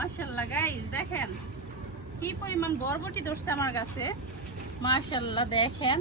মাশাল্লাহ গাইস দেখেন কি পরিমাণ বরবটি ধরছে আমার কাছে। মাশাল্লাহ দেখেন।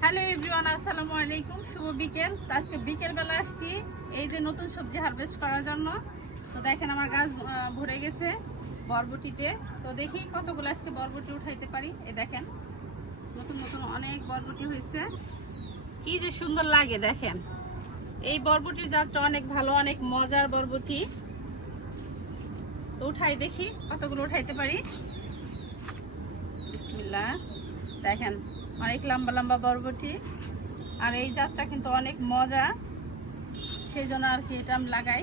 হ্যালো এভরিওয়ান আসসালামু আলাইকুম, শুভ বিকেল। আজকে বিকেল বেলা আসছি, এই যে নতুন সবজি হারভেস্ট করার জন্য। তো দেখেন আমার গাছ ভরে গেছে বরবটিতে। তো দেখি কতগুলো আজকে বরবটি উঠাইতে পারি। এই দেখেন, নতুন নতুন অনেক বরবটি হয়েছে। কি যে সুন্দর লাগে, দেখেন। এই বরবটির জাতটা অনেক ভালো, অনেক মজার বরবটি। তো উঠাই দেখি, কতগুলো উঠাইতে পারি? বিসমিল্লা দেখেন, অনেক লম্বা লম্বা বরবটি। আর এই জাতটা কিন্তু অনেক মজা। সেই জন্য আর কি এটা আমি লাগাই।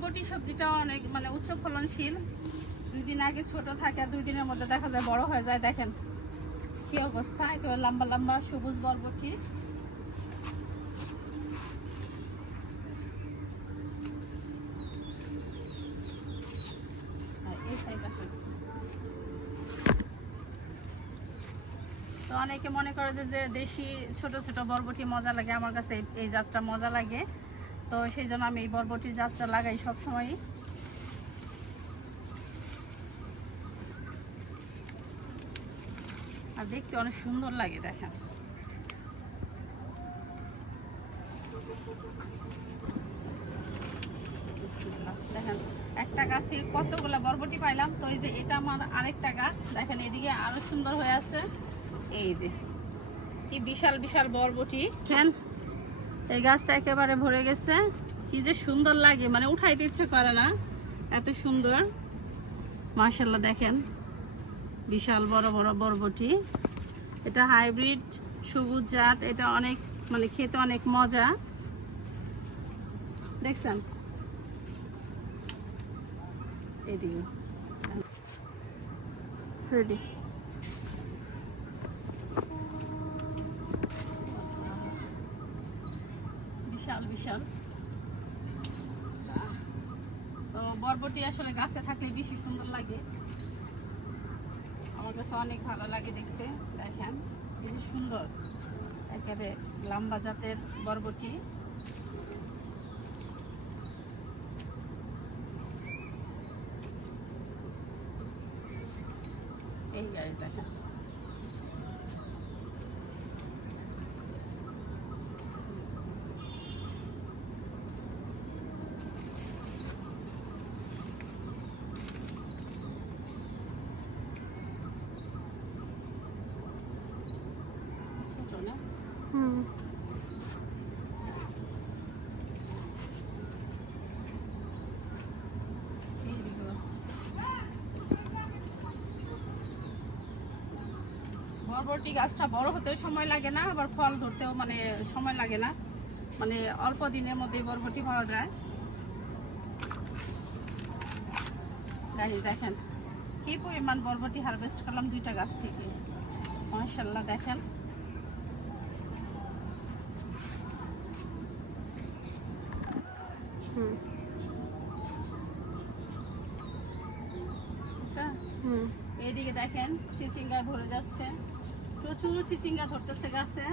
বরবটি সবজিটা অনেক মানে উচ্চ ফলনশীল দুই দিন আগে ছোট থাকে দুই দিনের মধ্যে দেখা যায় বড় হয়ে যায়। দেখেন কি অবস্থা, একেবারে লম্বা লম্বা সবুজ বরবটি। তো অনেকে মনে করে যে দেশি ছোট ছোট বরবটি মজা লাগে, আমার কাছে এই- জাতটা মজা লাগে। তো সেই জন্য আমি এই বরবটির যাত্রা লাগাই সব সময় আর দেখতে অনেক সুন্দর লাগে, দেখেন। দেখেন, একটা গাছ থেকে কতগুলো বরবটি পাইলাম, তো এই যে এটা আমার আরেকটা গাছ, দেখেন এদিকে আরও সুন্দর হয়ে আছে। এই যে, কি বিশাল বিশাল বরবটি। দেখেন এই গাছটা একেবারে ভরে গেছে। কি যে সুন্দর লাগে মানে উঠাইতে ইচ্ছে করে না, এত সুন্দর। মাশাল্লাহ দেখেন, বিশাল বড় বড় বরবটি। এটা হাইব্রিড, সবুজ জাত, এটা অনেক মানে খেতে অনেক মজা। দেখছেন? এদিকে রেডি বিশাল বিশাল তো আসলে গাছে থাকলে বেশি সুন্দর লাগে। আমার কাছে অনেক ভালো লাগে দেখতে, দেখেন, বেশি সুন্দর। একেবারে লম্বা জাতের বরবটি এই গাছ দেখেন ছোট না এই গাছ। বরবটি গাছটা বড় হতেও সময় লাগে না আবার ফল ধরতেও মানে সময় লাগে না। মানে অল্প দিনের মধ্যে বরবটি পাওয়া যায়। দেখেন কি পরিমাণ বরবটি হারভেস্ট করলাম দুইটা গাছ থেকে। মাশাল্লাহ দেখেন। বুঝছেন? এইদিকে দেখেন চিচিঙ্গা ভরে যাচ্ছে। প্রচুর চিচিঙ্গা ধরতেছে গাছে।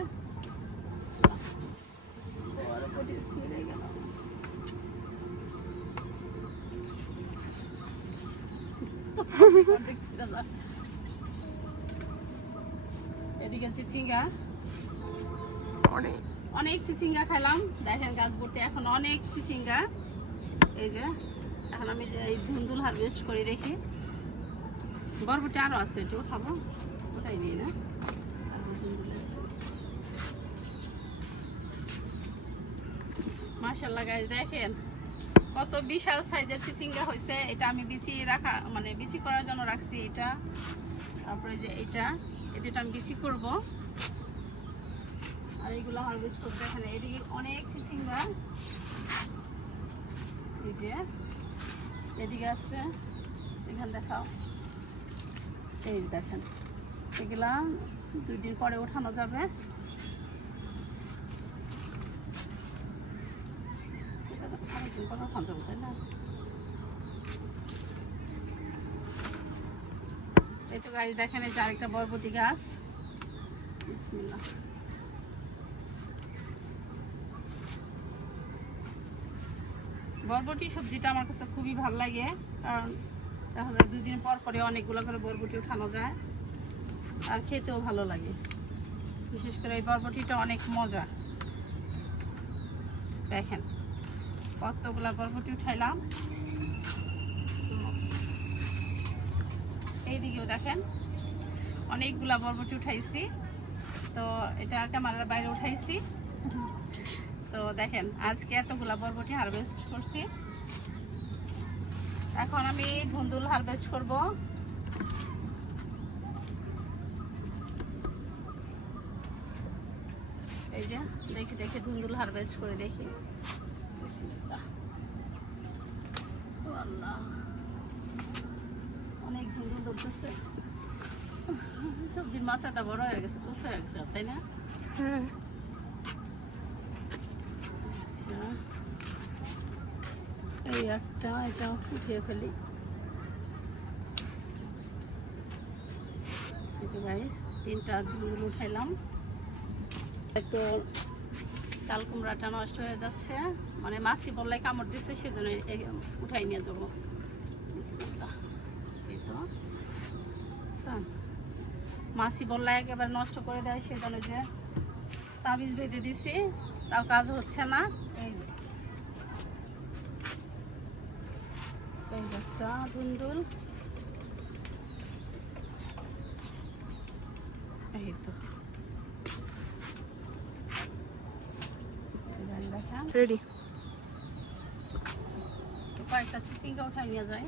এদিকে চিচিঙ্গা। অনেক চিচিঙ্গা খেলাম দেখেন গাছ ভর্তি, এখন অনেক চিচিঙ্গা। এই যে, এখন আমি এই ধুন্দুল হারভেস্ট করে রেখি বরবটি আরও আছে একটু উঠাবো ওটাই দিই না। মাশাল্লাহ গাছ দেখেন কত বিশাল সাইজের চিচিঙ্গা হয়েছে। এটা আমি বিচি রাখা মানে বিচি করার জন্য রাখছি এটা। তারপরে যে এটা, এই দুটো আমি বিচি করব। আর এইগুলো হারভেস্ট করতে এখানে এদিকে অনেক চিচিঙ্গা। এই যে, এদিকে আসছে এখানে দেখাও। এই দেখেন, এগুলা দুই দিন পরে ওঠানো যাবে এটা আরেকদিন পরে ওঠানো যাবে তাই না এই তো গাছ দেখেন এই যে আরেকটা বরবটি গাছ বরবটি সবজিটা আমার কাছে খুবই ভালো লাগে কারণ তাহলে দুই দিন পর পরে অনেকগুলো করে বরবটি উঠানো যায়. আর খেতেও ভালো লাগে। বিশেষ করে এই বরবটিটা অনেক মজা। দেখেন। কতগুলা বরবটি উঠাইলাম। এইদিকেও দেখেন, অনেকগুলা বরবটি উঠাইছি। তো এটা ক্যামেরার বাইরে উঠাইছি। তো দেখেন, আজকে এতগুলা বরবটি হারভেস্ট করছি। এখন আমি ধুন্দুল হারভেস্ট করব। এই যে, দেখি দেখি ধুন্দুল হারভেস্ট করে দেখি। বিসমিল্লাহ। আল্লাহ অনেক ধুন্দুল ধরতেছে সবজির মাচাটা বড় হয়ে গেছে কুচে হয়ে গেছে তাই না? হ্যাঁ আচ্ছা। এই একটা এটা উঠিয়ে ফেলি। তিনটা ধুল উঠাইলাম। একটু চাল কুমড়াটা নষ্ট হয়ে যাচ্ছে। মানে মাছি বললে কামড় দিচ্ছে সেজন্য উঠাই নিয়ে যাব। এই তো। আচ্ছা। একেবারে নষ্ট করে দেয়, সেজন্য যে তাবিজ বেঁধে দিছি, তাও কাজ হচ্ছে না। এই একটা ধুন্দুল। এই তো এবার দেখেন রেডি কয়েকটা চিচিঙ্গা উঠাই নিয়ে যায়।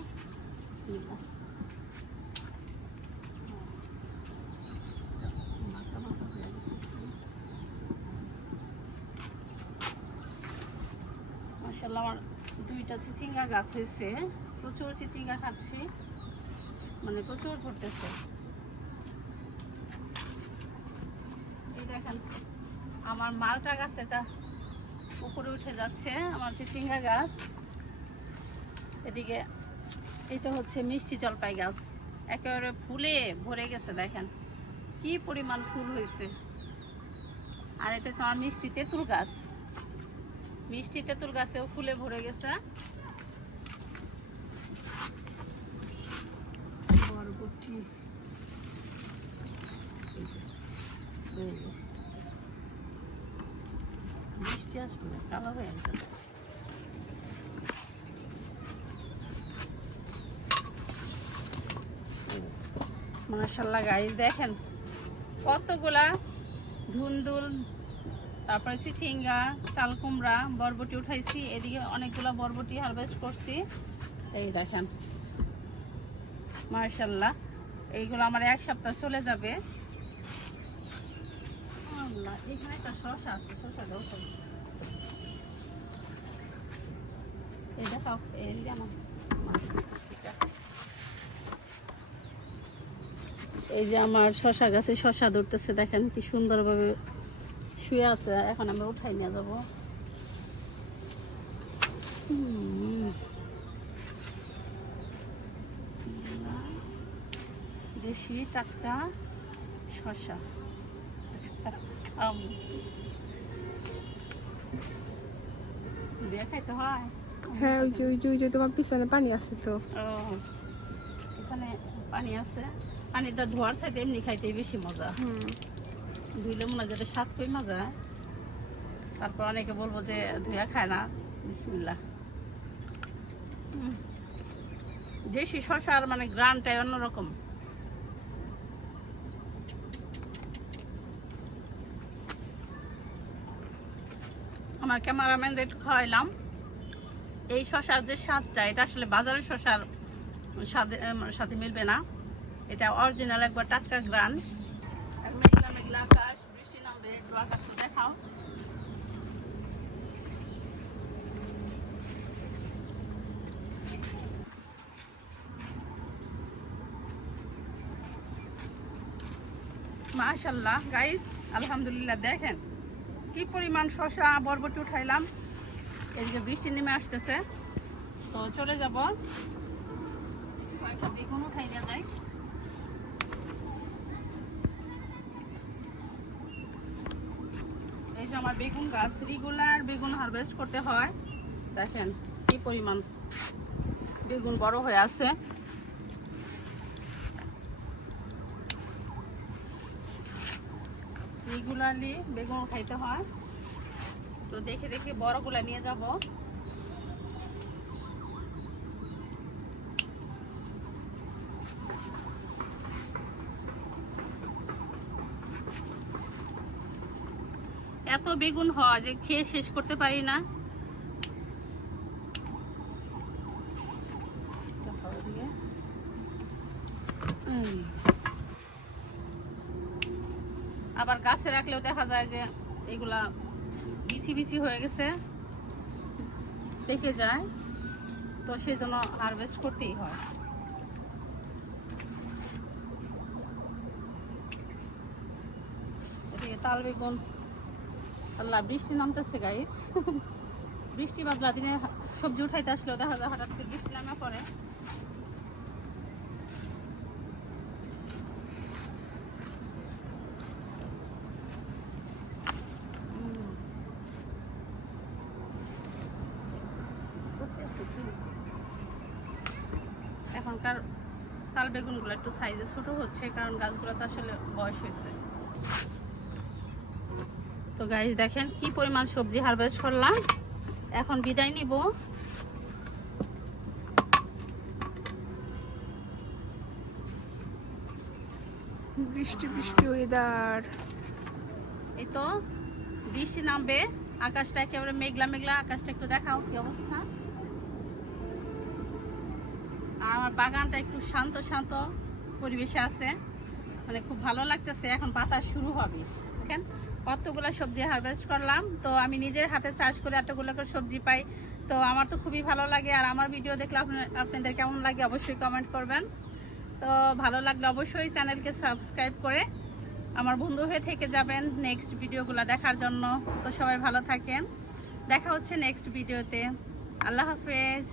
মাশাআল্লাহ আমার দুইটা চিচিঙ্গা গাছ হয়েছে। প্রচুর চিচিঙ্গা খাচ্ছি। মানে প্রচুর ধরতেছে এই দেখেন আমার মালটা গাছ এটা উপরে উঠে যাচ্ছে আমার যে চিচিঙ্গা গাছ। এদিকে এটা হচ্ছে মিষ্টি জলপাই গাছ। একেবারে ফুলে ভরে গেছে, দেখেন। কি পরিমাণ ফুল হয়েছে। আর এটা হচ্ছে আমার মিষ্টি তেঁতুল গাছ। মিষ্টি তেঁতুল গাছেও ফুলে ভরে গেছে বরবটি এই যে, হয়ে গেছে। মিষ্টি আসবে? না কালো গেছে মাশাল্লাহ গাইস দেখেন কতগুলা ধুন্দুল, তারপরে চিচিঙ্গা চাল কুমড়া বরবটি উঠাইছি, এদিকে অনেকগুলা বরবটি হারভেস্ট করছি। এই দেখেন মাশাল্লাহ এইগুলো আমার এক সপ্তাহ চলে যাবে। এখানে একটা শসা আছে শসা দাও তো। এই এই এই যে আমার শশা গাছে শশা ধরতেছে, দেখেন কি সুন্দরভাবে শুয়ে আছে, এখন আমরা উঠাই নিয়ে যাব। দেশি টাটকা শশা। খাম। দিয়ে খাইতে হয়। হ্যাঁ ওই যে ওই যে ওই যে তোমার পিছনে পানি আছে তো। এখানে পানি আছে। পানিটা ধোয়ার সাথে এমনি খাইতে বেশি মজা। হুম। ধুইলে মনে হয় স্বাদ কই মজা। তারপর অনেকে বলব যে ধুয়া খায় না। বিসমিল্লা দেশি শশার মানে গ্রানটাই অন্যরকম। আমার ক্যামেরাম্যান একটু খাওয়াইলাম। এই শশার যে স্বাদটা, এটা আসলে বাজারের শশার স্বাদে সাথে মিলবে না। এটা অরিজিনাল একবার টাটকা গ্রান। মেঘলা মেঘলা আকাশ, বৃষ্টি নামবে, একটু দেখাও। মাশাল্লাহ গাইস আলহামদুলিল্লাহ, দেখেন কি পরিমাণ শশা, বরবটি উঠাইলাম। এদিকে বৃষ্টি নেমে আসতেছে। তো চলে যাব। কয়েকটা বেগুন উঠাই দেওয়া যায়। এই যে আমার বেগুন গাছ, রেগুলার বেগুন হারভেস্ট করতে হয়। দেখেন কি পরিমাণ বেগুন বড় হয়ে আছে। রেগুলারলি বেগুন খাইতে হয়। তো দেখে দেখে বড়গুলা নিয়ে যাব। এত বেগুন হয় যে খেয়ে শেষ করতে পারি না। আবার গাছে রাখলেও দেখা যায় যে এগুলা বিছি বিছি হয়ে গেছে। পেকে যায়। তো সেই জন্য হারভেস্ট করতেই হয়। তাল বেগুন। আল্লাহ, বৃষ্টি নামতেছে গাইস বৃষ্টি বাদলা দিনে সবজি উঠাইতে আসলেও দেখা যায় হঠাৎ করে বৃষ্টি নামে পড়ে হুম। বুঝে আছে কি? এখনকার তাল বেগুনগুলো একটু সাইজে ছোট হচ্ছে কারণ গাছগুলো তো আসলে বয়স হয়েছে। তো গাইজ দেখেন কি পরিমাণ সবজি হারভেস্ট করলাম। এখন বিদায় নিব। বৃষ্টি বৃষ্টি ওয়েদার এই তো বৃষ্টি নামবে আকাশটা একেবারে মেঘলা মেঘলা আকাশটা একটু দেখাও কি অবস্থা। আমার বাগানটা একটু শান্ত শান্ত পরিবেশে আছে। মানে খুব ভালো লাগতেছে, এখন বাতাস শুরু হবে। দেখেন, কতগুলো সবজি হারভেস্ট করলাম। তো আমি নিজের হাতে চাষ করে এতগুলো করে সবজি পাই। তো আমার তো খুবই ভালো লাগে, আর আমার ভিডিও দেখলে আপনাদের কেমন লাগে অবশ্যই কমেন্ট করবেন। তো ভালো লাগলে অবশ্যই চ্যানেলকে সাবস্ক্রাইব করে আমার বন্ধু হয়ে থেকে যাবেন নেক্সট ভিডিওগুলো দেখার জন্য। তো সবাই ভালো থাকেন। দেখা হচ্ছে নেক্সট ভিডিওতে আল্লাহ হাফেজ।